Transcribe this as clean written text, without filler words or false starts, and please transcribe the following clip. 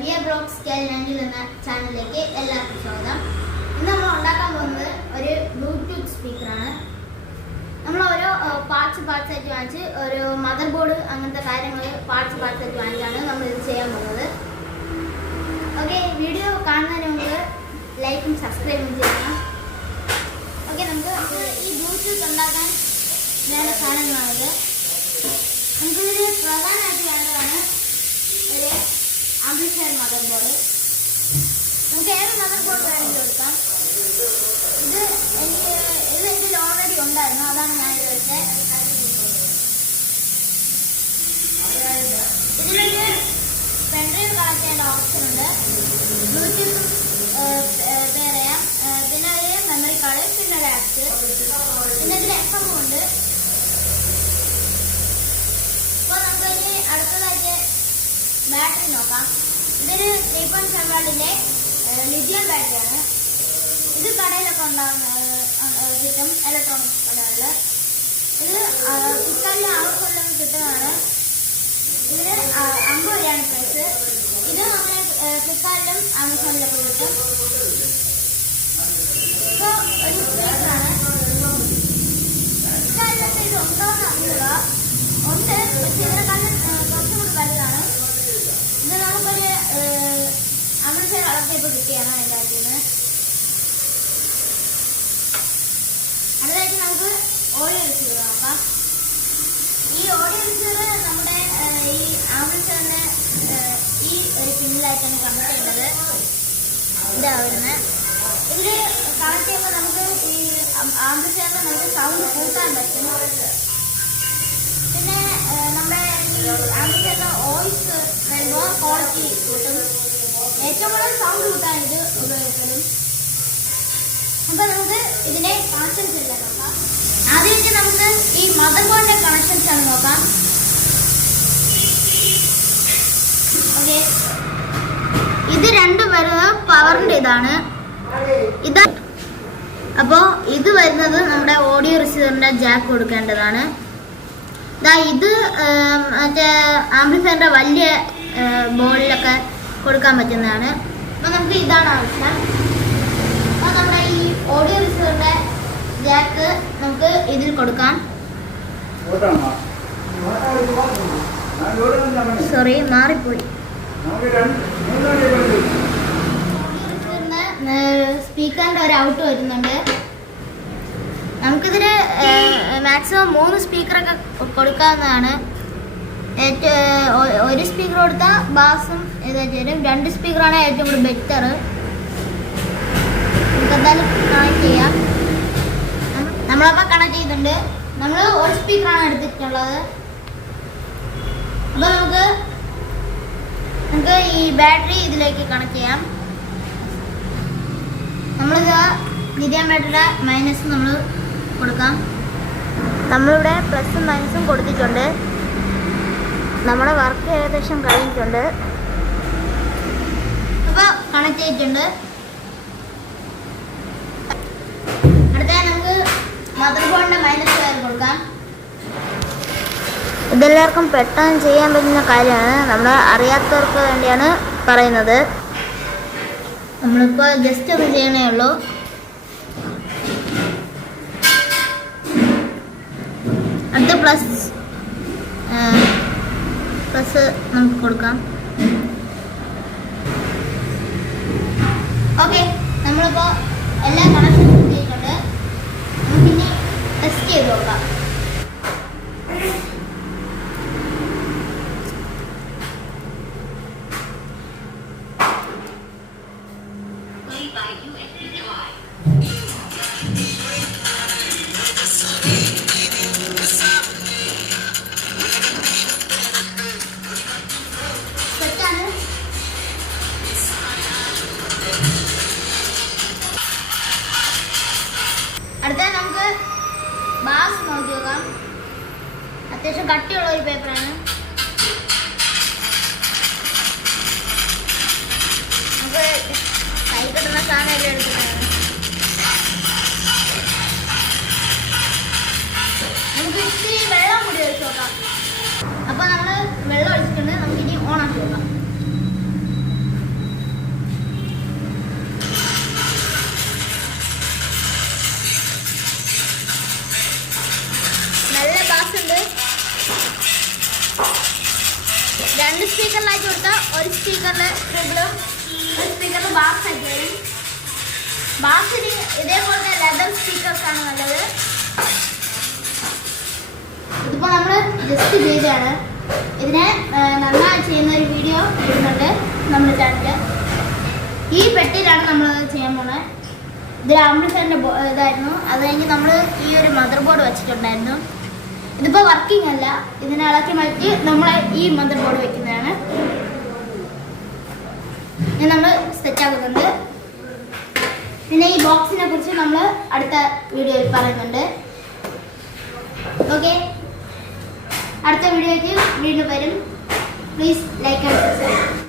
Via blog scale 90 എന്ന ചാനലിലേക്ക് എല്ലാവർക്കും സ്വാഗതം. ഇന്ന് നമ്മൾ ഉണ്ടാക്കാൻ പോകുന്നത് ഒരു ബ്ലൂടൂത്ത് സ്പീക്കറാണ്. നമ്മൾ ഓരോ പാർട്സ് ആയിട്ട് വാങ്ങിച്ച് ഒരു മദർ ബോർഡ് അങ്ങനത്തെ കാര്യങ്ങൾ പാർട്സ് ആയിട്ട് വാങ്ങിച്ചാണ് നമ്മൾ ഇത് ചെയ്യാൻ പോകുന്നത്. ഓക്കെ, വീഡിയോ കാണുന്നതിന് മുമ്പ് ലൈക്കും സബ്സ്ക്രൈബും ചെയ്യണം. ഓക്കെ, നമുക്ക് ഈ ബ്ലൂടൂത്ത് ഉണ്ടാക്കാൻ വേണ്ട സാധനങ്ങളാണിത്. നമുക്കിതിന് പ്രധാനമായിട്ട് വേണ്ടതാണ് ഒരു ആംപ്ലിഫയർ മദർ ബോർഡ്. നമുക്ക് ഏത് മദർ ബോർഡ് വേണമെങ്കിൽ കൊടുക്കാം. ഇതിൽ ഓൾറെഡി ഉണ്ടായിരുന്നു, അതാണ് ഞാൻ ഇത് വെച്ചത്. ഇതിലൊരു പെൻഡ്രൈവ് കണക്ട് ചെയ്യേണ്ട ഓപ്ഷൻ ഉണ്ട്, ബ്ലൂടൂത്ത് പെയർ ചെയ്യാം, പിന്നെ ഒരു മെമ്മറി കാർഡ്, പിന്നെ ഒരു ആപ്സ്, പിന്നെ ഇതിൽ FM ഉണ്ട്. അപ്പോൾ നമുക്കിനി അടുത്തതായിട്ട് ബാറ്ററി നോക്കാം. ഇതൊരു 3.7 വാട്ടിന്റെ ലിഥിയം ബാറ്ററിയാണ്. ഇത് കടയിലൊക്കെ ഉണ്ടാകുന്ന കിട്ടും, ഇലക്ട്രോണിക്സ് കടകളിൽ. ഇത് ഫ്ലിപ്കാർട്ടിൽ ആവശ്യമുള്ള കിട്ടുന്നതാണ്. ഇതിന് 50 രൂപയാണ് പ്രൈസ്. ഇത് അങ്ങനെ ഫ്ലിപ്കാർട്ടിലും ആമസോണിലൊക്കെ കിട്ടും. ഇപ്പോൾ ഒരു സ്പീക്കറാണ്. ഫ്ലിപ്കാർട്ടിലൊക്കെ ഇത് ഉണ്ടോയെന്ന് അറിയില്ല, ഉണ്ട്, പക്ഷെ ഇതിനെക്കാളും കുറച്ചും കൂടി വലുതാണ്. ഇത് നമുക്കൊരു ആംപ്ലിഫയർ അളത്തേപ്പ് കിട്ടിയാണ് അതിൻ്റെ അകത്തുനിന്ന്. അടുത്തായിട്ട് നമുക്ക് ഓഡിയോ റിസീവർ നോക്കാം. ഈ ഓഡിയോ റിസീവർ നമ്മുടെ ഈ ആംപ്ലിഫയറിന് ഈ ഒരു പിന്നിലായിട്ടാണ് കണക്ട് ചെയ്യുന്നത്. ഇതാ വരുന്നത്. ഇതിൽ കണക്ട് ചെയ്യുമ്പോൾ നമുക്ക് ഈ ആംപ്ലിഫയറിൽ നമുക്ക് സൗണ്ട് കൂട്ടാൻ പറ്റും. പിന്നെ നമ്മുടെ ഈ ആംപ്ലിഫയറിന്റെ വോയിസ് വരുമ്പോൾ ക്വാളിറ്റി കൂട്ടും. ഏറ്റവും കൂടുതൽ സൗണ്ട് കൂട്ടാൻ ഇത് ഉപയോഗപ്പെടും. അപ്പോൾ നമുക്ക് ഇതിന്റെ കണക്ഷൻസ് എല്ലാം നോക്കാം. ആദ്യമായിട്ട് നമുക്ക് ഈ മദർ ബോർഡിന്റെ കണക്ഷൻസ് ആണ് നോക്കാം. ഓക്കെ, ഇത് രണ്ടും വരുന്നത് പവറിന്റെ ഇതാണ്. അപ്പോൾ ഇത് വരുന്നത് നമ്മുടെ ഓഡിയോ റിസീവറിന്റെ ജാക്ക് കൊടുക്കേണ്ടതാണ്. ഇത് മറ്റേ ആംപ്ലിഫയറിന്റെ വലിയ ബോളിലൊക്കെ കൊടുക്കാൻ പറ്റുന്നതാണ്. അപ്പോൾ നമുക്ക് ഇതാണ് ആവശ്യം. അപ്പോൾ നമ്മുടെ ഈ ഓഡിയോ റിസീവറിന്റെ ജാക്ക് നമുക്ക് ഇതിൽ കൊടുക്കാം. സോറി, മാറിപ്പോയി. സ്പീക്കറിന്റെ ഒരു ഔട്ട് വരുന്നുണ്ട്. നമുക്കിതിന് മാക്സിമം 3 സ്പീക്കറൊക്കെ കൊടുക്കാവുന്നതാണ്. ഒരു സ്പീക്കർ കൊടുത്താൽ ബാസും ഇതായിട്ട് വരും. 2 സ്പീക്കറാണ് ഏറ്റവും കൂടുതൽ ബെറ്റർ. നമുക്ക് എന്തായാലും കണക്ട് ചെയ്യാം. നമ്മളപ്പോൾ കണക്ട് ചെയ്തിട്ടുണ്ട്. നമ്മൾ ഒരു സ്പീക്കറാണ് എടുത്തിട്ടുള്ളത്. അപ്പോൾ നമുക്ക് ഈ ബാറ്ററി ഇതിലേക്ക് കണക്ട് ചെയ്യാം. നമ്മളിത് ലിഥിയം ബാറ്ററിയുടെ മൈനസ് നമ്മൾ കൊടുക്കാം. നമ്മളിവിടെ പ്ലസും മൈനസും കൊടുത്തിട്ടുണ്ട്. നമ്മുടെ വർക്ക് ഏകദേശം കഴിഞ്ഞിട്ടുണ്ട്. അപ്പോൾ കണക്ട് ചെയ്തിട്ടുണ്ട്. അടുത്ത നമുക്ക് മദർ ബോർഡിന്റെ മൈനസ് വയർ കൊടുക്കാം. ഇതെല്ലാവർക്കും പെട്ടെന്ന് ചെയ്യാൻ പറ്റുന്ന കാര്യമാണ്, നമ്മൾ അറിയാത്തവർക്ക് വേണ്ടിയാണ് പറയുന്നത്. നമ്മളിപ്പോൾ ജസ്റ്റ് ഒന്ന് ചെയ്യണേ ഉള്ളൂ. അടുത്ത പ്ലസ് നമുക്ക് കൊടുക്കാം. ഓക്കെ, നമ്മളിപ്പോൾ എല്ലാ കണക്ഷൻസും ചെയ്തിട്ടുണ്ട്. നമുക്കിനി ടെസ്റ്റ് ചെയ്ത് നോക്കാം. അടുത്ത നമുക്ക് ബാസ് നോക്കി നോക്കാം. അത്യാവശ്യം കട്ടിയുള്ള ഒരു പേപ്പറാണ്. നമുക്ക് കൈ കിട്ടുന്ന സാധനം എല്ലാം എടുക്കുന്നതാണ്. നമുക്ക് ഇത്തിരി വെള്ളം കൂടി ഒഴിച്ച് നോക്കാം. അപ്പോൾ നമ്മൾ വെള്ളം ഒഴിച്ചിട്ടുണ്ട്. നമുക്കിനി ഓണാക്കി നോക്കാം. രണ്ട് സ്പീക്കറിലായിട്ട് കൊടുത്താൽ ഒരു സ്പീക്കറിൽ ട്രിബിളും ഒരു സ്പീക്കറിൽ ബാസ് ആയിട്ട് വരും. ബാസിന് ഇതേപോലത്തെ ലെതർ സ്പീക്കേഴ്സാണ് നല്ലത്. ഇതിപ്പോൾ നമ്മൾ ജസ്റ്റ് ചെയ്തതാണ്. ഇതിനെ നന്നായി ചെയ്യുന്ന ഒരു വീഡിയോ ഇടുന്നുണ്ട് നമ്മുടെ ചാനലിൽ. ഈ പെട്ടിയിലാണ് നമ്മളത് ചെയ്യാൻ പോകുന്നത്. ഇത് ആംപ്ലിഫയറിൻ്റെ ഇതായിരുന്നു. അത് കഴിഞ്ഞ് നമ്മൾ ഈ ഒരു മദർ ബോർഡ് വെച്ചിട്ടുണ്ടായിരുന്നു. ഇതിപ്പോൾ വർക്കിംഗ് അല്ല. ഇതിനെ ഇളക്കി മാറ്റി നമ്മൾ ഈ മദർ ബോർഡ് വെക്കുന്നതാണ്. ഇത് നമ്മൾ സെറ്റാക്കുന്നുണ്ട്. പിന്നെ ഈ ബോക്സിനെ കുറിച്ച് നമ്മൾ അടുത്ത വീഡിയോയിൽ പറയുന്നുണ്ട്. ഓക്കെ, അടുത്ത വീഡിയോയ്ക്ക് വീണ്ടും വരും. Please like and subscribe.